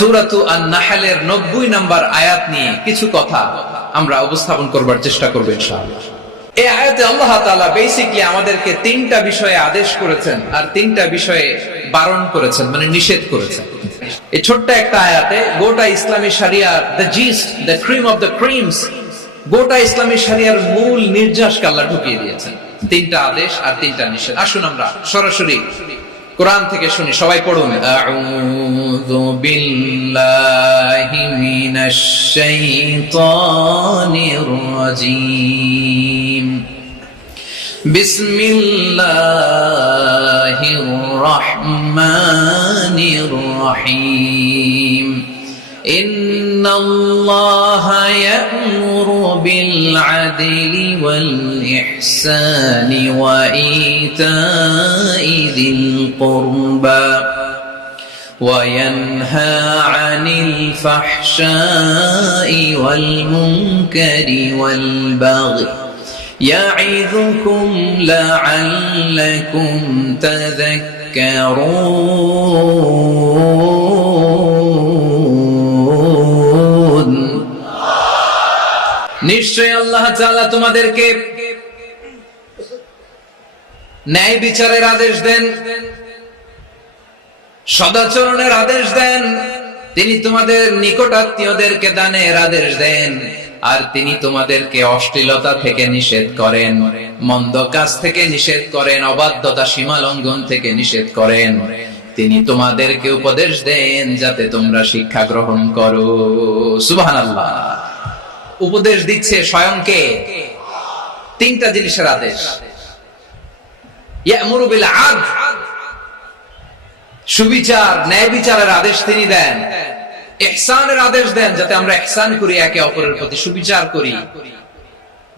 সূরাতু আন-নাহলের 90 নম্বর আয়াত নিয়ে কিছু কথা আমরা উপস্থাপন করবার চেষ্টা করব ইনশাআল্লাহ। এই আয়াতে আল্লাহ তাআলা বেসিক্যালি আমাদেরকে তিনটা বিষয়ে আদেশ করেছেন আর তিনটা বিষয়ে বারণ করেছেন, মানে নিষেধ করেছেন। এই ছোট্ট একটা আয়াতে গোটা ইসলামী শরিয়ার the gist, the cream of the creams, গোটা ইসলামী শরিয়ার মূল নির্যাসকে আল্লাহ ঢুকিয়ে দিয়েছেন। তিনটা আদেশ আর তিনটা নিষেধ। আসুন আমরা সরাসরি কোরআন থেকে শুনি, সবাই পড়ুন। আউযু বিল্লাহি মিনাশ শাইতানির রাজীম। বিসমিল্লাহির রহমানির রহিম। ইন্নাল্লাহা ইয়া'মুরু বিল আদলি ওয়াল ইহসানি ওয়া ইতা'i যিল কুরবা ওয়া ইয়ানহা 'আনিল ফাহশা'i ওয়াল মুনকারি ওয়াল বাগই ইয়া'ইযুকুম লা'আল্লাকুম তাযাক্কারুন। নিশ্চয় আল্লাহ তাআলা তোমাদেরকে ন্যায় বিচারের আদেশ দেন, সদাচরণের আদেশ দেন। তিনি তোমাদের নিকটাত্মীয়দেরকে দানের আদেশ দেন, আর তিনি তোমাদেরকে অশ্লীলতা থেকে নিষেধ করেন, মন্দ কাজ থেকে নিষেধ করেন, অবাধ্যতা সীমা লঙ্ঘন থেকে নিষেধ করেন। তিনি তোমাদেরকে উপদেশ দেন যাতে তোমরা শিক্ষা গ্রহণ করো। সুবহানাল্লাহ। উপদেশ দিচ্ছে স্বয়ংকে। তিনটা জিনিসের আদেশ। ইয়া'মুরু বিল আদল, সুবিচার ন্যায় বিচারের আদেশ তিনি দেন। ইহসানের আদেশ দেন যাতে আমরা ইহসান করি, একে অপরের প্রতি সুবিচার করি,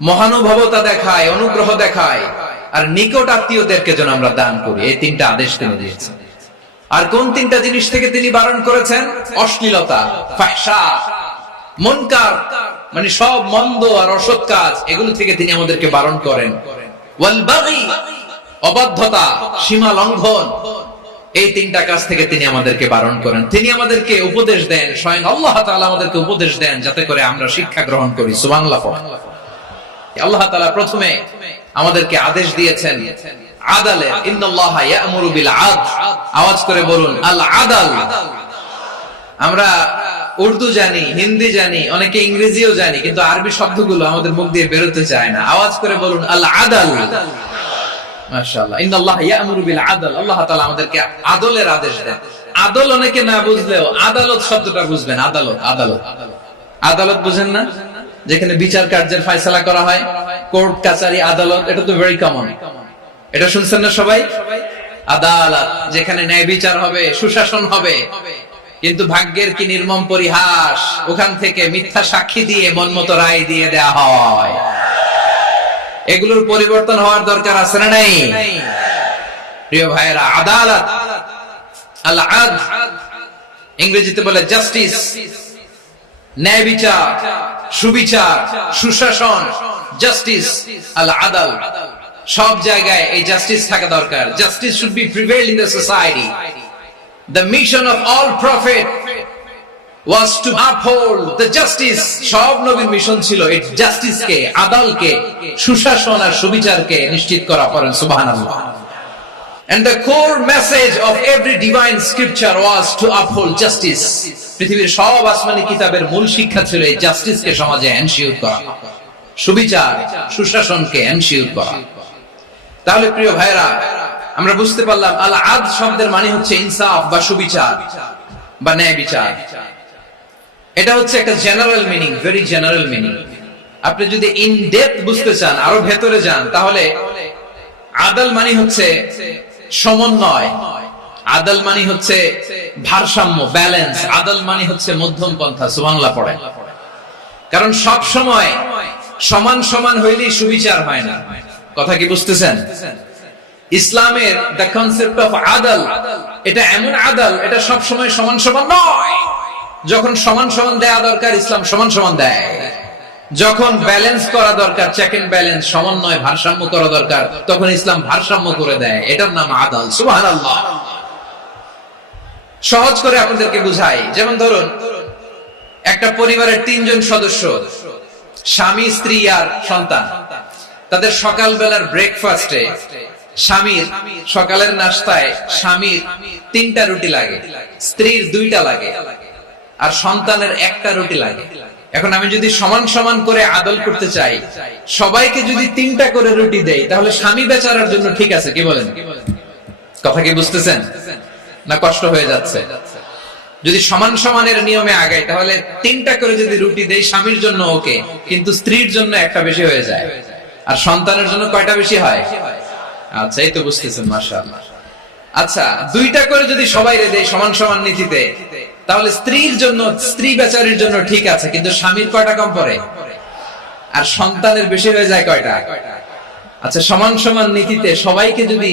মহানুভবতা দেখাই, অনুগ্রহ দেখাই, আর নিকট আত্মীয়দেরকে যেন আমরা দান করি। এই তিনটা আদেশ তিনি দিয়েছেন। আর কোন তিনটা জিনিস থেকে তিনি বারণ করেছেন? অশ্লীলতা, ফাহশা, মুনকার, মানে সব মন্দ আর অসৎ কাজ, এগুলো থেকে তিনি আমাদেরকে বারণ করেন। ওয়াল বাগই, অবাধ্যতা, সীমা লঙ্ঘন, এই তিনটা কাজ থেকে তিনি আমাদেরকে বারণ করেন। তিনি আমাদেরকে উপদেশ দেন, স্বয়ং আল্লাহ তাআলা আমাদেরকে উপদেশ দেন যাতে করে আমরা শিক্ষা গ্রহণ করি। সুবহানাল্লাহ। আল্লাহ তাআলা প্রথমে আমাদেরকে আদেশ দিয়েছেন আদালের। ইন্নাল্লাহা ইয়া'মুরু বিল আদল। আওয়াজ করে বলুন আল আদল। আমরা উর্দু জানি, হিন্দি জানি, অনেকে ইংরেজিও জানি, কিন্তু আরবি শব্দগুলো আমাদের মুখ দিয়ে বেরোতে চায় না। আওয়াজ করে বলুন আল আদল। মাশাআল্লাহ। ইন্নাল্লাহা ইয়া'মুরু বিল আদল। আল্লাহ তাআলা আমাদেরকে আদলের আদেশ দেন। আদল অনেকে না বুঝলেও আদালত শব্দটা বুঝবেন। আদালত, আদালত, আদালত বুঝেন না? যেখানে বিচার কার্যের ফয়সালা করা হয়, কোর্ট কাচারি, আদালত, এটা তো ভেরি কমন। এটা শুনছেন না সবাই? আদালত, যেখানে ন্যায় বিচার হবে, সুশাসন হবে। কিন্তু ভাগ্যের কি নির্মম পরিহাস, ওখান থেকে মিথ্যা সাক্ষী দিয়ে মনমতো রায় দিয়ে দেয়া হয়। এগুলোর পরিবর্তন হওয়ার দরকার আছে না নাই? প্রিয় ভাইয়েরা, আদালত, আল আদল, ইংরেজিতে বলে জাস্টিস, ন্যায় বিচার, সুবিচার, সুশাসন, জাস্টিস, আল আদল। সব জায়গায় এই জাস্টিস থাকা দরকার। Justice should be prevail in the society. The mission of all prophet was to uphold the justice. সব নবীর মিশন ছিল এই জাস্টিসকে, আদালকে, সুশাসন আর সুবিচারকে নিশ্চিত করা। করেন সুবহানাল্লাহ। And the core message of every divine scripture was to uphold justice. পৃথিবীর সব আসমানি কিতাবের মূল শিক্ষা ছিল এই জাস্টিসকে সমাজে এনশিওর করা, সুবিচার, সুশাসনকে এনশিওর করা। তাহলে প্রিয় ভাইরা, আমরা বুঝতে পারলাম আল আদল শব্দের মানে হচ্ছে ইনসাফ বা সুবিচার বা ন্যায় বিচার। এটা হচ্ছে একটা general meaning, very general meaning. আপনি যদি ইন ডেপথ বুঝতে চান, আরো ভেতরে যান, তাহলে আদল মানে হচ্ছে সমন্বয়, আদল মানে হচ্ছে ভারসাম্য, ব্যালেন্স। আদল মানে হচ্ছে মধ্যম পন্থা। সুবহানাল্লাহ পড়ে। কারণ সব সময় সমান সমান হইলেই সুবিচার হয় না। কথা কি বুঝতেছেন? ইসলামের দ্য কনসেপ্ট অফ আদল, এটা এমন আদল, এটা সব সময় সমান সমান নয়। যখন সমান সমান দেয়া দরকার, ইসলাম সমান সমান দেয়। যখন ব্যালেন্স করা দরকার, চেক এন্ড ব্যালেন্স, সমন্বয়, ভারসাম্য করা দরকার, তখন ইসলাম ভারসাম্য করে দেয়। এটার নাম আদল। সুবহানাল্লাহ। সহজ করে আপনাদেরকে বুঝাই, যেমন ধরুন একটা পরিবারের 3 জন সদস্য, স্বামী, স্ত্রী আর সন্তান। তাদের সকালবেলার ব্রেকফাস্টে স্বামীর সকালের নাস্তায় স্বামীর 3টা রুটি লাগে, স্ত্রীর 2টা লাগে, আর সন্তানের 1টা রুটি লাগে। এখন আমি যদি সমান সমান করে আদল করতে চাই, সবাইকে যদি 3টা করে রুটি দেই, তাহলে স্বামী বেচারার জন্য ঠিক আছে, কি বলেন? কথা কি বুঝতেছেন না কষ্ট হয়ে যাচ্ছে? যদি সমান সমানের নিয়মে আগাই, তাহলে 3টা করে যদি রুটি দেই স্বামীর জন্য ওকে, কিন্তু স্ত্রীর জন্য 1টা বেশি হয়ে যায়। আর সন্তানের জন্য কয়টা বেশি হয়? আচ্ছা, এই তো বুঝতেছেন, মাশাআল্লাহ। আচ্ছা, 2টা করে যদি সবাই দেই সমান সমান নীতিতে, তাহলে স্ত্রীর জন্য, স্ত্রী বেচারির জন্য ঠিক আছে, কিন্তু স্বামীর কয়টা কম পড়ে? আর সন্তানের বেশি হয়ে যায় কয়টা? আচ্ছা, সমান সমান নীতিতে সবাইকে যদি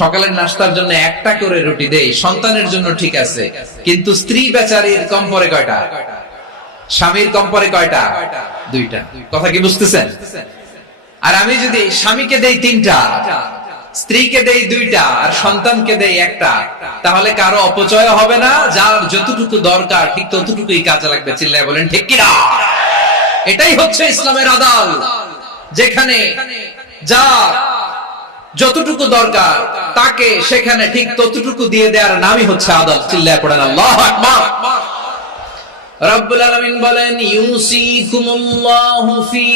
সকালের নাস্তার জন্য 1টা করে রুটি দেই, সন্তানের জন্য ঠিক আছে, কিন্তু স্ত্রী বেচারির কম পড়ে কয়টা? স্বামীর কম পড়ে কয়টা? 2টা। কথা কি বুঝতেছেন? আর আমি যদি স্বামীকে দেই 3টা, স্ত্রীকে দেই 2টা, আর সন্তানকে দেই 1টা, তাহলে কারো অপচয় হবে না, যার যতটুকু দরকার ঠিক ততটুকুই কাজে লাগবে। চিল্লায় বলেন ঠিক কিনা? এটাই হচ্ছে ইসলামের আদল, যেখানে যার যতটুকু দরকার তাকে সেখানে ঠিক ততটুকু দিয়ে দেওয়ার নামই হচ্ছে আদল। চিল্লায় পড়েন আল্লাহু আকবার। রব্বুল আলামিন বলেন, ইউসিকুমুল্লাহু ফি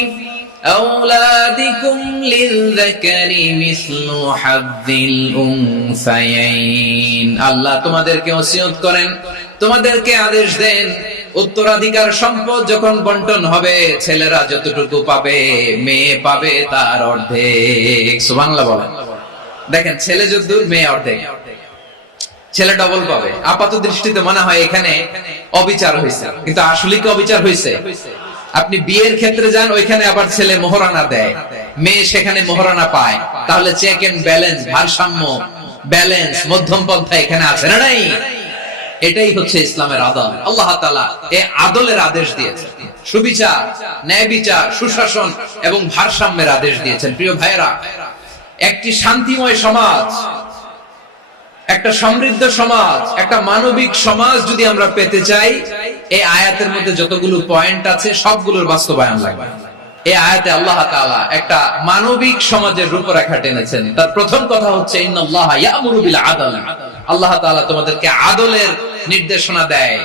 আওলাদিকুম লিযযাকারি মিসলু হাযযিল উনসায়াইন। আল্লাহ তোমাদেরকে ওসিয়ত করেন, তোমাদেরকে আদেশ দেন, উত্তরাধিকার সম্পদ যখন বন্টন হবে, ছেলেরা যতটুকু পাবে, মেয়ে পাবে তার অর্ধেক। সুবহানাল্লাহ বলেন। দেখেন, ছেলে যতদূর, মেয়ে অর্ধেক, ছেলে ডবল পাবে। আপাত দৃষ্টিতে মনে হয় এখানে অবিচার হয়েছে, কিন্তু আসলে কি অবিচার হয়েছে? আপনি বিয়ের ক্ষেত্রে যান, ওইখানে আবার ছেলে মোহরানা দেয়, মেয়ে সেখানে মোহরানা পায়, তাহলে চেক এন্ড ব্যালেন্স, ভারসাম্য, ব্যালেন্স, মধ্যম পন্থা এখানে আছে না নাই? এটাই হচ্ছে ইসলামের আদল। আল্লাহ তাআলা এই আদলের আদেশ দিয়েছেন, সুবিচার, ন্যায় বিচার, সুশাসন এবং ভারসাম্যের আদেশ দিয়েছেন। প্রিয় ভাইয়েরা, একটি শান্তিময় সমাজ, একটা সমৃদ্ধ সমাজ, একটা মানবিক সমাজ যদি আমরা পেতে চাই, এই আয়াতের মধ্যে যতগুলো পয়েন্ট আছে সবগুলোর বাস্তবায়ন লাগবে। এই আয়াতে আল্লাহ তাআলা একটা মানবিক সমাজের রূপরেখা টেনেছেন। তার প্রথম কথা হচ্ছে, ইন্নাল্লাহা ইয়ামুরু বিল আদল। আল্লাহ তাআলা তোমাদেরকে আদলের নির্দেশনা দেয়,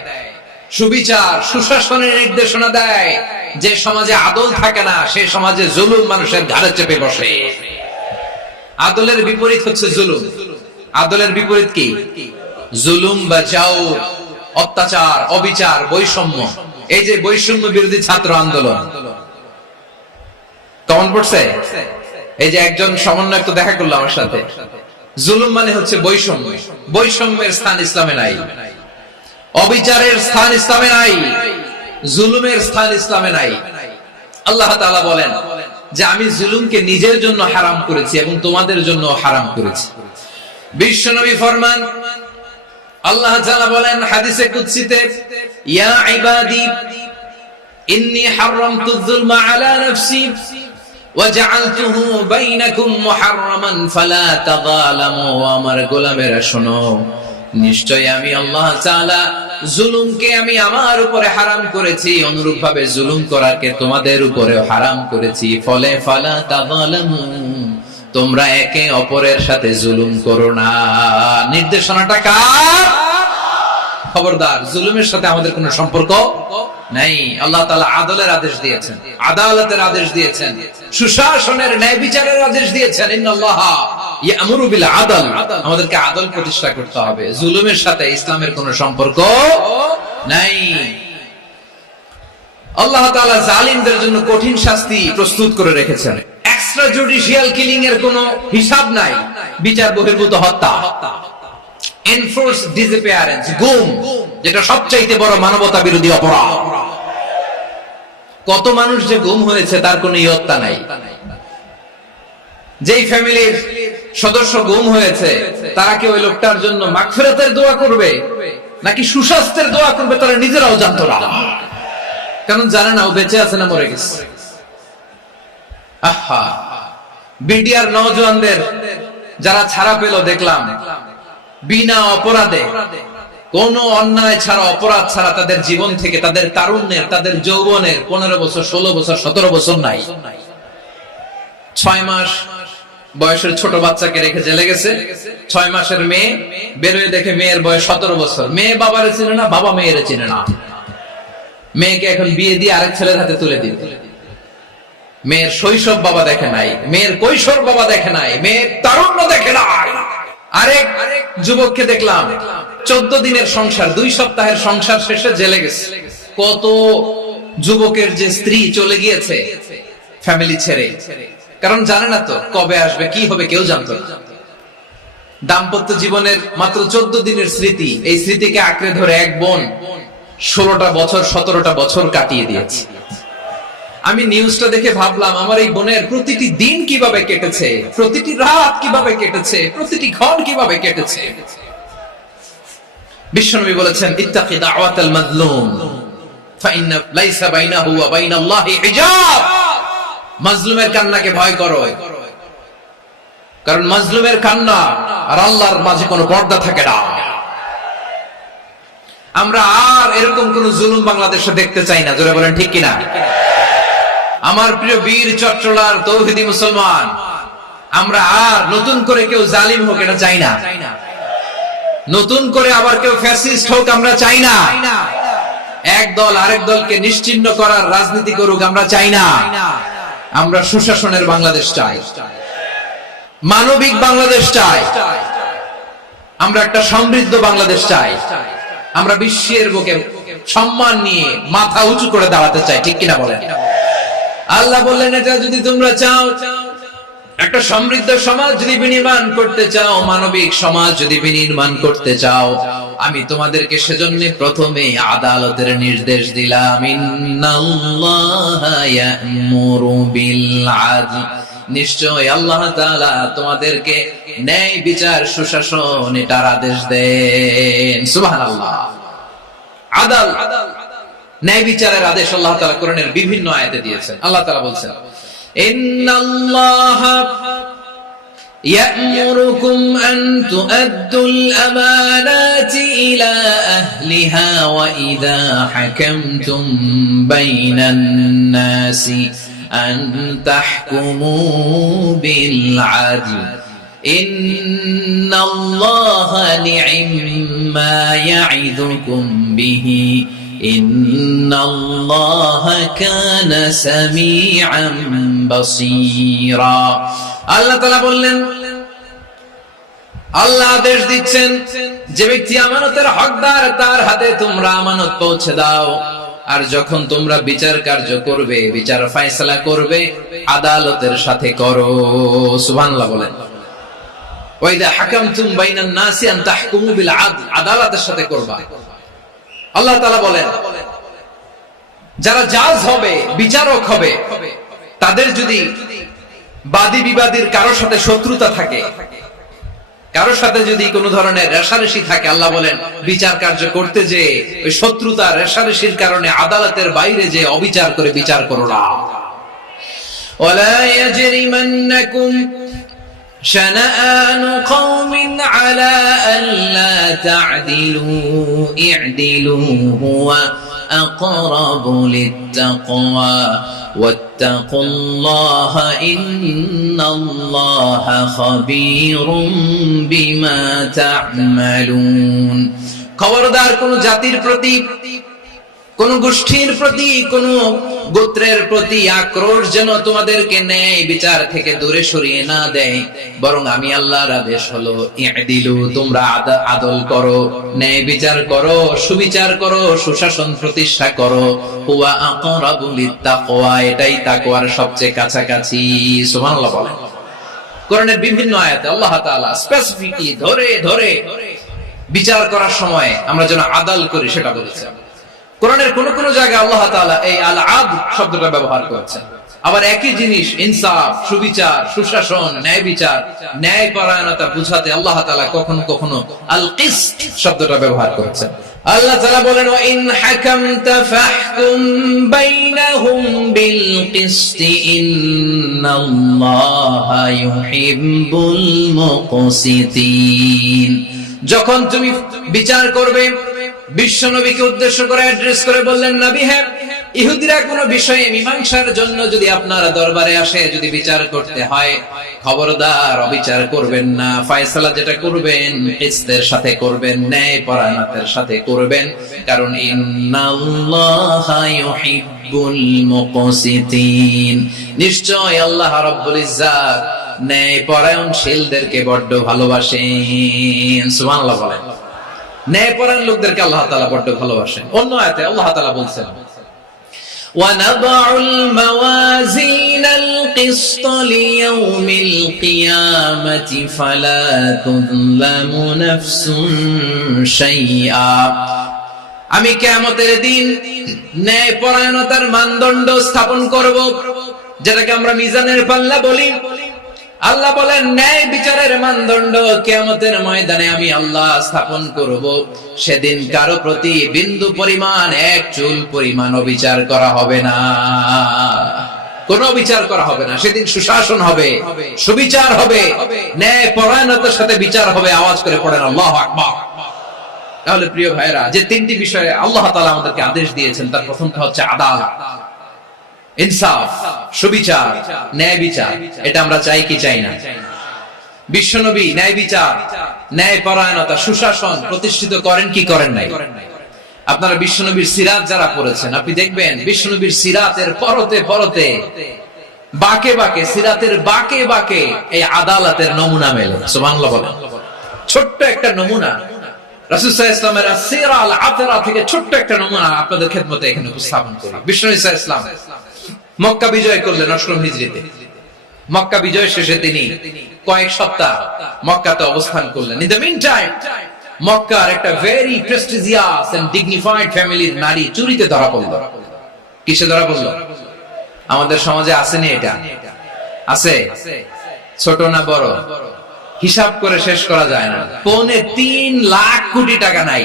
সুবিচার, সুশাসনের নির্দেশনা দেয়। যে সমাজে আদল থাকে না, সেই সমাজে জুলুম মানুষের ঘাড়ে চেপে বসে। আদলের বিপরীত হচ্ছে জুলুম। আদলের বিপরীত কি? জুলুম বা জাওর, অত্যাচার, অবিচার, বৈষম্য। এই যে বৈষম্য বিরোধী ছাত্র আন্দোলন কেমন পড়ছে? এই যে একজন সমন্বয়ক তো দেখা করলো আমার সাথে। জুলুম মানে হচ্ছে বৈষম্য। বৈষম্যের স্থান ইসলামে নাই, অবিচারের স্থান ইসলামে নাই, জুলুমের স্থান ইসলামে নাই। আল্লাহ তাআলা বলেন যে আমি জুলুমকে নিজের জন্য হারাম করেছি এবং তোমাদের জন্য হারাম করেছি। বিশ্বনবী ফরমান, আল্লাহ তাআলা বলেন হাদিসে কুদসিতে, ইয়া ইবাদি ইন্নী হারামতুয যুলমা আলা নাফসি ওয়া জাআলতুহু বাইনাকুম মুহাররামান ফালা তাযালামু। আমার গোলামেরা শোনো, নিশ্চয় আমি আল্লাহ তাআলা জুলুমকে আমি আমার উপরে হারাম করেছি, অনুরূপ ভাবে জুলুম করাকে তোমাদের উপরেও হারাম করেছি। ফলে ফালা তাযালামু, তোমরা একে অপরের সাথে জুলুম করো না। নির্দেশনাটা কার? খবরদার, জুলুমের সাথে আমাদের কোনো সম্পর্ক নাই। আল্লাহ তাআলা আদলের আদেশ দিয়েছেন, আদালতের আদেশ দিয়েছেন, সুশাসনের, ন্যায় বিচারের আদেশ দিয়েছেন। ইন্নাল্লাহা ইয়ামুরু বিল আদল। আমাদেরকে আদল প্রতিষ্ঠা করতে হবে। জুলুমের সাথে ইসলামের কোনো সম্পর্ক নাই। আল্লাহ তাআলা জালিমদের জন্য কঠিন শাস্তি প্রস্তুত করে রেখেছেন। এক্সট্রা জুডিশিয়াল কিলিং এর কোনো হিসাব নাই। বিচার বহির্ভূত হত্যা, এনফোর্স ডিসঅ্যাপিয়ারেন্স, গুম, যেটা সবচাইতে বড় মানবতা বিরোধী অপরাধ। কত মানুষ যে গুম হয়েছে তার কোনো ইয়ত্তা নাই। যেই ফ্যামিলির সদস্য গুম হয়েছে, তারা কি ওই লোকটার জন্য মাগফিরাতের দোয়া করবে নাকি সুস্বাস্থ্যের দোয়া করবে, তারা নিজেরাও জানতো না। কারণ জানে না ও বেঁচে আছে না মরে গেছে। আহা, বিডিআর নওজোয়ানদের যারা ছাড়া পেল দেখলাম, বিনা অপরাধে কোন অন্যায় ছাড়া, অপরাধ ছাড়া তাদের জীবন থেকে, তাদের তারুণ্যের, তাদের যৌবনের 15 বছর, 16 বছর, 17 বছর নাই। 6 মাস বয়সের ছোট বাচ্চাকে রেখে জেলে গেছে। 6 মাসের মেয়ে বেরোয় দেখে মেয়ের বয়স 17 বছর। মেয়ে বাবারে চিনে না, বাবা মেয়েরে চিনে না। মেয়েকে এখন বিয়ে দিয়ে আরেক ছেলের হাতে তুলে দিল। মেয়ের শৈশব বাবা দেখে নাই, মেয়ের কৈশোর বাবা দেখে নাই, মেয়ের তারুণ্য দেখে নাই। আরেক যুবককে দেখলাম 14 দিনের সংসার, 2 সপ্তাহের সংসার শেষে জেলে গেছে। কত যুবকের যে স্ত্রী চলে গিয়েছে ফ্যামিলি ছেড়ে, কারণ জানে না তো কবে আসবে, কি হবে, কেউ জানতো না। দাম্পত্য জীবনের মাত্র 14 দিনের স্মৃতি, এই স্মৃতিকে আঁকড়ে ধরে এক বোন 16টা বছর, 17টা বছর কাটিয়ে দিয়েছে। আমি নিউজটা দেখে ভাবলাম, আমার এই বোনের প্রতিটি দিন কিভাবে কেটেছে, প্রতিটি রাত কিভাবে কেটেছে, প্রতিটি ক্ষণ কিভাবে কেটেছে। বিশ্বনবী বলেছেন, ইত্তাকি দাওয়াতাল মাজলুম ফাইন্না লাইসা বাইনাহু ওয়া বাইনাল্লাহি হিজাব। মাজলুমের কান্নাকে ভয় করো, কারণ মাজলুমের কান্না আর আল্লাহর মাঝে কোনো পর্দা থাকে না। আমরা আর এরকম কোন জুলুম বাংলাদেশে দেখতে চাই না। জোরে বলেন ঠিক কিনা? আমার প্রিয় বীর চট্টলার তৌহিদি মুসলমান, আমরা আর নতুন করে কেউ জালিম হোক এটা চাই না। নতুন করে আবার কেউ ফ্যাসিস্ট হোক আমরা চাই না। এক দল আরেক দলকে নিশ্চিহ্ন করার রাজনীতি করুক আমরা চাই না। আমরা সুশাসনের বাংলাদেশ চাই, মানবিক বাংলাদেশ চাই, আমরা একটা সমৃদ্ধ বাংলাদেশ চাই। আমরা বিশ্বের বুকে সম্মান নিয়ে মাথা উঁচু করে দাঁড়াতে চাই, ঠিক কিনা বলেন? আল্লাহ বললেন, এটা যদি তোমরা চাও, একটা সমৃদ্ধ সমাজ যদি বিনির্মাণ করতে চাও, মানবিক সমাজ যদি বিনির্মাণ করতে চাও, আমি তোমাদেরকে সেজন্য প্রথমে আদালতের নির্দেশ দিলাম। ইন্নাল্লাহা ইয়া'মুরু বিল আদল, নিশ্চয় আল্লাহ তাআলা তোমাদেরকে ন্যায় বিচার, সুশাসন এটার আদেশ দেন। সুবহানাল্লাহ। আদাল, ন্যায় বিচারের আদেশ আল্লাহ তাআলা কোরআনের বিভিন্ন আয়াতে দিয়েছেন। আল্লাহ তাআলা বলছেন, ইন্নাল্লাহা ইয়া'মুরুকুম আন তু'আদ্দুল আমানাতি ইলা আহলিহা ওয়া ইযা হাকামতুম বাইনান নাসি আন তাহকুমু বিল আদল ইন্নাল্লাহা নি'ম্মা ইয়া'iদুকুম বিহি ইন্নাল্লাহা কানা সামিআন বাসীরা। আল্লাহ তাআলা বললেন, আল্লাহ আদেশ দিচ্ছেন, যে ব্যক্তি আমানতের হকদার তার হাতে তোমরা আমানত পৌঁছে দাও। আর যখন তোমরা বিচার কার্য করবে, বিচার ফয়সালা করবে, আদালতের সাথে করো। সুবহানাল্লাহ বলেন। ওয়া ইযা হাকামতুম বাইনান নাসি আন তাহকুমু বিল আদল, আদালতের সাথে করবা। আল্লাহ তাআলা বলেন, যারা জাজ হবে, বিচারক হবে, তাদের যদি বাদী বিবাদীর কারোর সাথে শত্রুতা থাকে, কারোর সাথে যদি কোনো ধরনের রেষারেষি থাকে, আল্লাহ বলেন বিচার কার্য করতে যে ওই শত্রুতা রেষারেষির কারণে আদালতের বাইরে যে অবিচার করে বিচার করো না। ওয়ালা ইয়াজরিমান্নাকুম শানাআনু কওমিন আলা আল্লা তা'দিলু ই'দিলু হুয়া আকরাবু লিত-তাকওয়া ওয়াত্তাকুল্লাহা ইন্নাল্লাহা খাবীরুম বিমা তা'মালুন। খবরদার কোন জাতির প্রতি, কোন গোষ্ঠীর প্রতি, কোন গোত্রের প্রতি আক্রোশ যেন তোমাদেরকে ন্যায় বিচার থেকে দূরে সরিয়ে না দেয়, বরং আমি আল্লাহর আদেশ হলো ই'দিলু, তোমরা আদল করো, ন্যায় বিচার করো, সুবিচার করো, সুশাসন প্রতিষ্ঠা করো। হুয়া আকরাবু লিত-তাকওয়া, এটাই তাকওয়ার সবচেয়ে কাছাকাছি। সুবহানাল্লাহ বলেন। কোরআনের বিভিন্ন আয়াতে আল্লাহ তাআলা স্পেসিফিকলি ধরে ধরে বিচার করার সময় আমরা যেন আদাল করি সেটা বলেছেন। কোরআনের কোন কোন জায়গায় আল্লাহ তাআলা এই আল আদল শব্দটা ব্যবহার করেছেন। আবার একই জিনিস ইনসাফ, সুবিচার, সুশাসন, ন্যায় বিচার, ন্যায় পরায়ণতা বুঝাতে আল্লাহ তাআলা কখনো কখনো আল কিসত শব্দটা ব্যবহার করেছেন। আল্লাহ তাআলা বলেন, ওয়া ইন হাকামতা ফাহকুম বাইনাহুম বিল কিসত ইন্নাল্লাহা ইউহিব্বুল মুকসিতিন। যখন তুমি বিচার করবে, বিশ্বনবীকে উদ্দেশ্য করে অ্যাড্রেস করে বললেন, নবী হ্যাঁ, ইহুদিরা কোনো বিষয়ে মীমাংসার জন্য যদি আপনার দরবারে আসে, যদি বিচার করতে হয়, খবরদার অবিচার করবেন না। ফয়সালা যেটা করবেন কিসতের সাথে করবেন, ন্যায় পরায়ণতার সাথে করবেন, কারণ ইন্নাল্লাহা ইউহিব্বুল মুকসিতিন, নিশ্চয় আল্লাহ রাব্বুল ইজ্জাত ন্যায় পরায়ণশীলদেরকে বড্ড ভালোবাসেন। সুবহানাল্লাহ বলেন। ন্যায় পরায়ণ লোকদেরকে আল্লাহ তাআলা বড্ড ভালোবাসেন। অন্য আয়াতে আল্লাহ তাআলা বলছেন, وَنَضَعُ الْمَوَازِينَ الْقِسْطَ لِيَوْمِ الْقِيَامَةِ فَلَا تُظْلَمُ نَفْسٌ شَيْئًا, আমি কিয়ামতের দিন ন্যায় পরায়ণতার মানদণ্ড স্থাপন করব, যেটাকে আমরা মিজানের পাল্লা বলি। আল্লাহ বলেন, ন্যায় বিচারের মানদণ্ড কিয়ামতের ময়দানে আমি আল্লাহ স্থাপন করব। সেদিন কারো প্রতি বিন্দু পরিমাণ, এক চুল পরিমাণ অবিচার করা হবে না, কোনো বিচার করা হবে না। সেদিন সুশাসন হবে, সুবিচার হবে, ন্যায় পরায়ণতার সাথে বিচার হবে। আওয়াজ করে পড়েন আল্লাহু আকবার। তাহলে প্রিয় ভাইরা, যে তিনটি বিষয়ে আল্লাহ তাআলা আমাদেরকে আদেশ দিয়েছেন, তার প্রথমটা হচ্ছে আদালত, ইনসাফ, সুবিচার, ন্যায় বিচার। এটা আমরা চাই কি চাই না? বিশ্বনবী ন্যায় বিচার, ন্যায় পরায়ণতা, সুশাসন প্রতিষ্ঠিত করেন কি করেন নাই? আপনারা বিশ্বনবীর সিরাত যারা পড়েছেন, আপনি দেখবেন বিশ্বনবীর সিরাতের পরতে পরতে, বাকে বাকে, সিরাতের বাকে বাকে এই আদালতের নমুনা মেলে। সুবহানাল্লাহ বলেন। ছোট্ট একটা নমুনা রাসূল সাল্লাল্লাহু আলাইহি ওয়াসাল্লামের সিরা আল আতরা থেকে ছোট্ট একটা নমুনা আপনাদের খেদমতে এখানে উপস্থাপন করি। বিশ্বনবী সাল্লাল্লাহু আলাইহি ওয়াসাল্লাম মক্কা বিজয় করলেন ৮ম হিজরিতে। মক্কা বিজয় শেষে তিনি কয়েক সপ্তাহ মক্কাতে অবস্থান করলেন। ইন দ্য মিন টাইম মক্কার একটা ভেরি প্রেস্টিজিয়াস এন্ড ডিগনিফাইড ফ্যামিলির নারী চুরিতে ধরা পড়ল। কিসে ধরা পড়ল? আমাদের সমাজে আসেনি এটা? আছে? ছোট না বড়? হিসাব করে শেষ করা যায় না। ৩.৫ লাখ কোটি টাকা নাই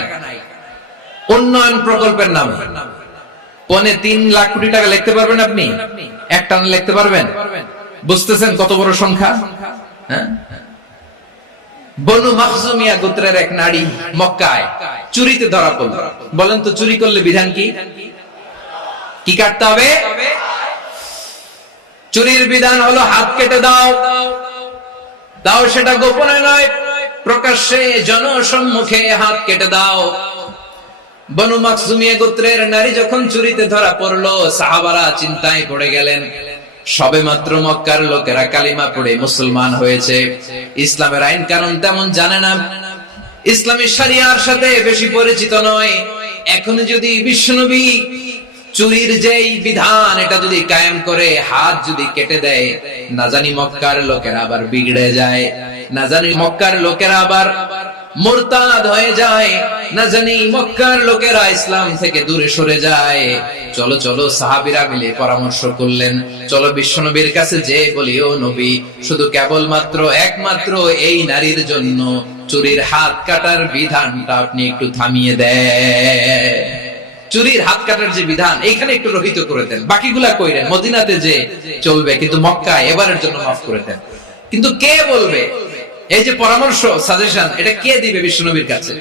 উন্নয়ন প্রকল্পের নামে। ৩.৫ লাখ কোটি টাকা লিখতে পারবেন আপনি? একটা না লিখতে পারবেন? বুঝতেছেন কত বড় সংখ্যা? হ্যাঁ, বনু মাখজুমিয়া গোত্রের এক নারী মক্কায় চুরিতে ধরা পড়ল। বলেন তো, চুরি করলে বিধান কি? কি কাটতে হবে? চুরির বিধান হলো হাত কেটে দাও। দাও সেটা গোপনে নয়, প্রকাশ্যে জনসম্মুখে হাত কেটে দাও। বনু মাখজুমিয়া গোত্রের নারী যখন চুরিতে ধরা পড়লো, সাহাবারা চিন্তায় পড়ে গেলেন। সবেমাত্র মক্কার লোকেরা কালিমা পড়ে মুসলমান হয়েছে, ইসলামের আইন কানুন তেমন জানে না, ইসলামী শরিয়ার সাথে বেশি পরিচিত নয়। এখন যদি বিশ্বনবী চুরির যেই বিধান এটা যদি কায়েম করে হাত যদি কেটে দেয়, না জানি মক্কার লোকেরা আবার বিগড়ে যায়, না জানি মক্কার লোকেরা আবার মুরতাদ হয়ে যায়, না জানি মক্কার লোকেরা ইসলাম থেকে দূরে সরে যায়। চলো চলো, সাহাবীরা মিলে পরামর্শ করলেন, চলো বিশ্বনবীর কাছে যে বলি, ও নবী, শুধু কেবলমাত্র একমাত্র এই নারীর জন্য চুরির হাত কাটার বিধানটা আপনি একটু থামিয়ে দেন। চুরির হাত কাটার যে বিধান এইখানে একটু রহিত করে দেন, বাকিগুলা কইরেন মদিনাতে যে চলবে, কিন্তু মক্কায় এবারের জন্য মাফ করে দেন। কিন্তু কে বলবে? এই যে পরামর্শ, সাজেশন, এটা কে দিবে বিশ্বনবীর কাছে?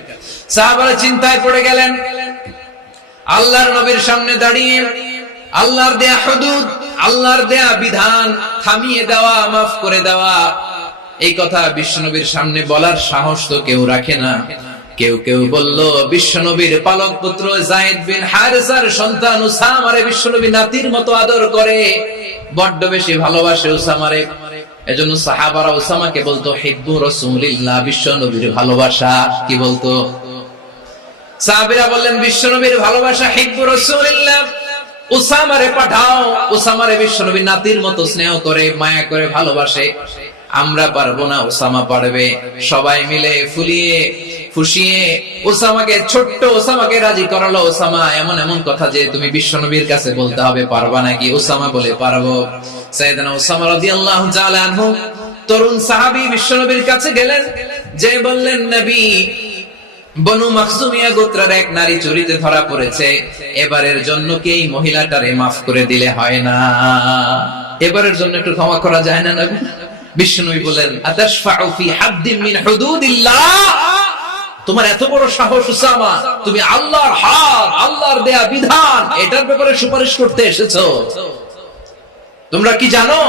সাহাবারা চিন্তায় পড়ে গেলেন। আল্লাহর নবীর সামনে দাঁড়িয়ে আল্লাহর দেয়া হুদুদ, আল্লাহর দেয়া বিধান থামিয়ে দেওয়া, মাফ করে দেওয়া, এই কথা বিশ্বনবীর সামনে বলার সাহস তো কেউ রাখে না। কেউ কেউ বলল, বিশ্বনবীর পালক পুত্র যায়েদ বিন হারেসার সন্তান উসামারে বিশ্বনবী নাতির মতো আদর করে, বড্ড বেশি ভালোবাসে উসামারে। এজন্য সাহাবারা উসামাকে বলতো হিব্বু রাসূলিল্লাহ, বিশ্বনবীর ভালোবাসা। কি বলতো? সাহাবীরা বললেন, বিশ্বনবীর ভালোবাসা হিব্বু রাসূলিল্লাহ, উসামারে পাঠাও। উসামারে বিশ্বনবী নাতির মতো স্নেহ করে, মায়া করে ভালোবাসে। আমরা পারবো না, উসামা পারবে। সবাই মিলে ফুলিয়ে ফুসিয়ে ওসামাকে, ছোট্ট ওসামাকে রাজি করালো। ওসামা এমন এমন কথা যে তুমি বিশ্বনবীর কাছে বলতে হবে, পারবা নাকি? ওসামা বলে, পারবো। সাইয়েদনা ওসামা রাদিয়াল্লাহু তাআলা আনহু তরুণ সাহাবী বিশ্বনবীর কাছে গেলেন, যে বললেন, নবী, বনু মাখজুমিয়া গোত্রের এক নারী চুরিতে ধরা পড়েছে, এবারের জন্য কি এই মহিলাটারে মাফ করে দিলে হয় না? এবারের জন্য একটু ক্ষমা করা যায় না নবী? বিশ্বনবী বলেন, আতাশফাউ ফি হাদ্দিন মিন হুদুদিল্লাহ, তোমার এত বড় সাহস উসামা, তুমি আল্লাহর হাত, আল্লাহর দেয়া বিধান, এটার ব্যাপারে সুপারিশ করতে এসেছো? তোমরা কি জানো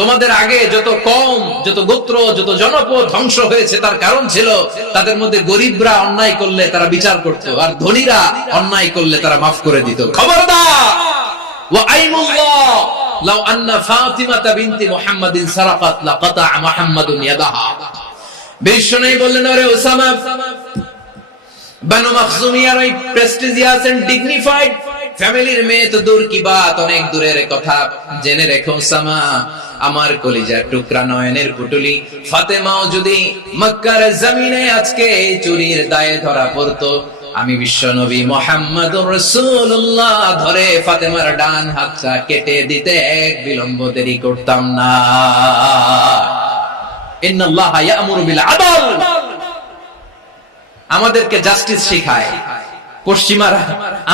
তোমাদের আগে যত কম, যত গোত্র, যত জনপদ ধ্বংস হয়েছে তার কারণ ছিল তাদের মধ্যে গরিবরা অন্যায় করলে তারা বিচার করত, আর ধনীরা অন্যায় করলে তারা মাফ করে দিত। খবরদার! ওয়া আইমুল্লাহ লাউ আন্না ফাতিমাতা বিনতি মুহাম্মাদিন সারাকাত লাকাতা মুহাম্মাদুন ইয়াদাহা। বিশ্বনবী বললেন, ওরে ওসামা, বানু মাখজুমিয়ার ওই প্রেস্টিজিয়াস এন্ড ডিগনিফাইড ফ্যামিলির মেয়ে তো দূর কি বাত, অনেক দূরের কথা। জেনে রেখো ওসামা, আমার কলিজার টুকরা, নয়নের পুটুলি ফাতেমাও যদি মক্কার জমিনে আজকে এই চুরির দায়ে ধরা পড়তো, আমি বিশ্বনবী মুহাম্মদুর রাসূলুল্লাহ ধরে ফাতেমার ডান হাতটা কেটে দিতে এক বিলম্ব দেরি করতাম না। ইন্নাল্লাহা ইয়া'মুরু বিল আদল। আমাদেরকে জাস্টিস শিখায় পশ্চিমারা,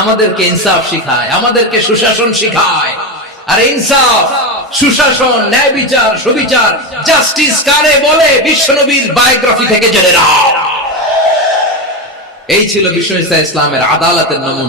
আমাদেরকে ইনসাফ শিখায়, আমাদেরকে সুশাসন শিখায়। আর ইনসাফ, সুশাসন, ন্যায় বিচার, সুবিচার, জাস্টিস কারে বলে বিশ্বনবীর বায়োগ্রাফি থেকে জেনে নাও। এই ছিল বিশ্বনবী ইসলামের আদালতের নমুনা।